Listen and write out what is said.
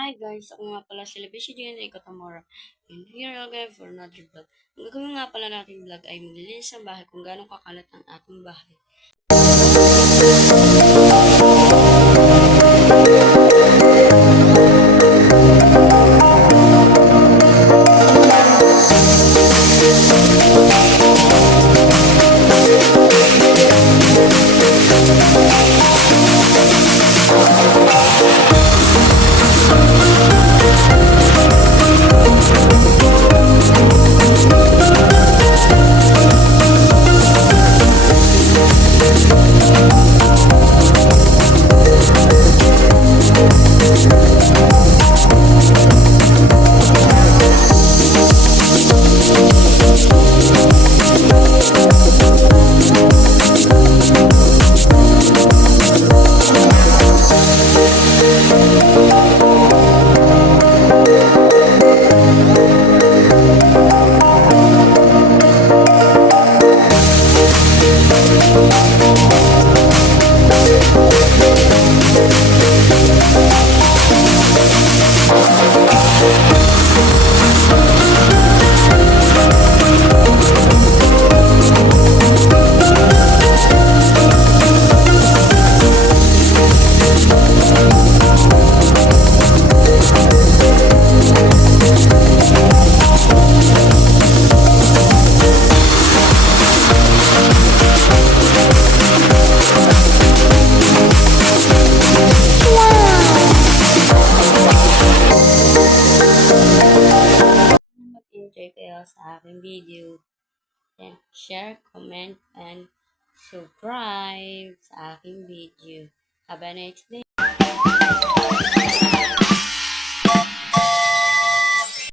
Hi guys, ako nga pala si Levicia Jane Ikotamora. And here again for another vlog. Ang gagawin nga pala natin vlog ay maglilinis ng bahay kung gaano kakalat ang ating bahay. Mag-enjoy kayo sa aking video. And share, comment, and subscribe sa aking video. Have a nice day.